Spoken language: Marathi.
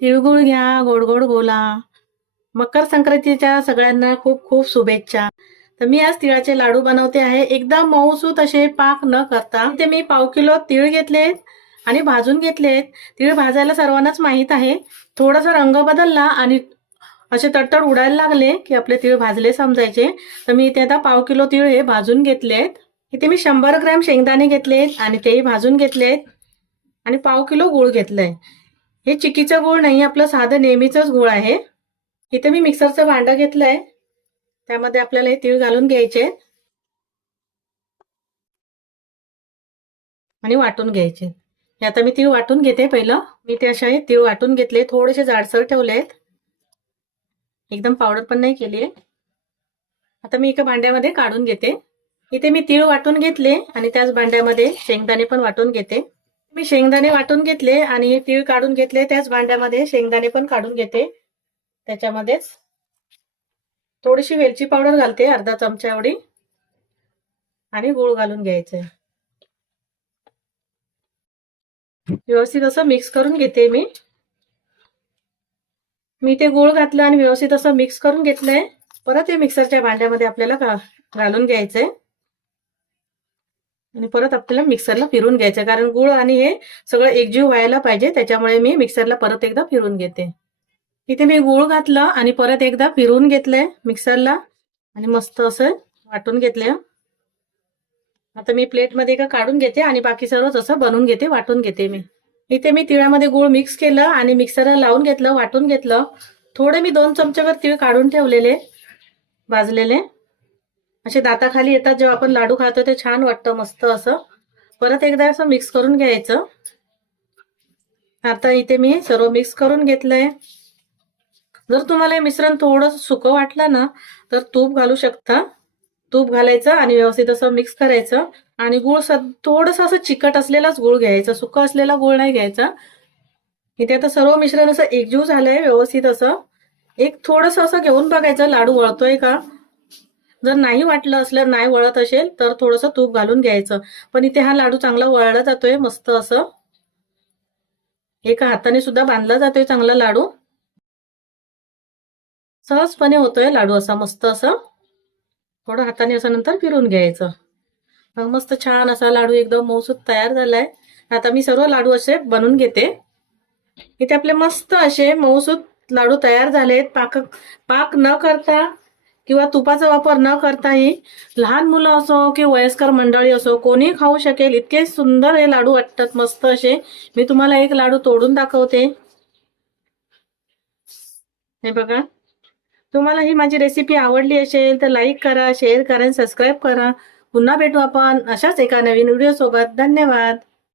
तिळगुळ घ्या गोड गोड बोला. मकर संक्रांतीच्या सगळ्यांना खूप खूप शुभेच्छा. तर मी आज तिळाचे लाडू बनवते आहे. एकदम मऊसूत असे पाक न करता ते मी पाव किलो तीळ घेतलेत आणि भाजून घेतलेत. तीळ भाजायला सर्वांनाच माहीत आहे. थोडासा रंग बदलला आणि असे तडतड उडायला लागले की आपले तीळ भाजले समजायचे. तर मी इथे आता पाव किलो तीळ हे भाजून घेतलेत. इथे मी शंभर ग्रॅम शेंगदाणे घेतलेत आणि तेही भाजून घेतलेत. आणि पाव किलो गूळ घेतलंय. हे चिकीचं गुळ नाही आपलं साधं नेहमीचंच गुळ आहे. इथे मी मिक्सरचं भांडं घेतलंय. त्यामध्ये आपल्याला हे तीळ घालून घ्यायचे. आणि वाटून घ्यायचे. हे आता मी तीळ वाटून घेते पहिलं. मी ते अशा हे तीळ वाटून घेतले. थोडेसे जाडसर ठेवलेत. एकदम पावडर पण नाही केली आता मी एका भांड्यामध्ये काढून घेते. इथे मी तीळ वाटून घेतले आणि त्याच भांड्यामध्ये शेंगदाणे पण वाटून घेते. मी शेंगदाणे वाटून घेतले आणि तीळ काढून घेतले. त्याच भांड्यामध्ये शेंगदाणे पण काढून घेते. त्याच्यामध्येच थोडीशी वेलची पावडर घालते अर्धा चमचा एवढी. आणि गूळ घालून घ्यायचंय व्यवस्थित असं मिक्स करून घेते मी. मी ते गूळ घातलं आणि व्यवस्थित असं मिक्स करून घेतलंय. परत हे मिक्सरच्या भांड्यामध्ये आपल्याला घालून घ्यायचंय. आणि परत आपल्याला मिक्सरला फिरून घ्यायचं कारण गुळ आणि हे सगळं एकजीव व्हायला पाहिजे. त्याच्यामुळे मी मिक्सरला परत एकदा फिरून घेते. इथे मी गुळ घातलं आणि परत एकदा फिरून घेतलंय मिक्सरला आणि मस्त असं वाटून घेतलंय. आता मी प्लेटमध्ये का काढून घेते आणि बाकी सर्व असं बनवून घेते वाटून घेते मी. इथे मी तिळामध्ये गुळ मिक्स केलं आणि मिक्सरला लावून घेतलं वाटून घेतलं. थोडे मी दोन चमच्यावर तीळ काढून ठेवलेले भाजलेले. असे दाताखाली येतात जेव्हा आपण लाडू खातो ते छान वाटतं मस्त असं. परत एकदा असं मिक्स करून घ्यायचं. आता इथे मी सर्व मिक्स करून घेतलंय. जर तुम्हाला हे मिश्रण थोडं सुकं वाटलं ना तर तूप घालू शकता. तूप घालायचं आणि व्यवस्थित असं मिक्स करायचं. आणि गुळ थोडस असं चिकट असलेलाच गुळ घ्यायचा. सुकं असलेला गुळ नाही घ्यायचा. इथे आता सर्व मिश्रण असं एकजीव झालंय व्यवस्थित असं. एक थोडस असं घेऊन बघायचं लाडू वळतोय का? जर नाही वाटलं असलं नाही वळत असेल तर थोडंसं तूप घालून घ्यायचं. पण इथे हा लाडू चांगला वळला जातोय मस्त असं. एका हाताने सुद्धा बांधला जातोय चांगला लाडू. सहजपणे होतोय लाडू असा मस्त असं. थोडं हाताने असं नंतर फिरून घ्यायचं. मग मस्त छान असा लाडू एकदम मऊसूत तयार झालाय. आता मी सर्व लाडू असे बनवून घेते. इथे आपले मस्त असे मऊसूत लाडू तयार झालेत. पाक पाक न करता किंवा तुपाचा वापर न करताही लहान मुलं असो की वयस्कर मंडळी असो कोणी खाऊ शकेल इतके सुंदर हे लाडू वाटतात मस्त असे. मी तुम्हाला एक लाडू तोडून दाखवते. हे बघा. तुम्हाला ही माझी रेसिपी आवडली असेल तर लाईक करा शेअर करा आणि सबस्क्राईब करा. पुन्हा भेटू आपण अशाच एका नवीन व्हिडिओ सोबत. धन्यवाद.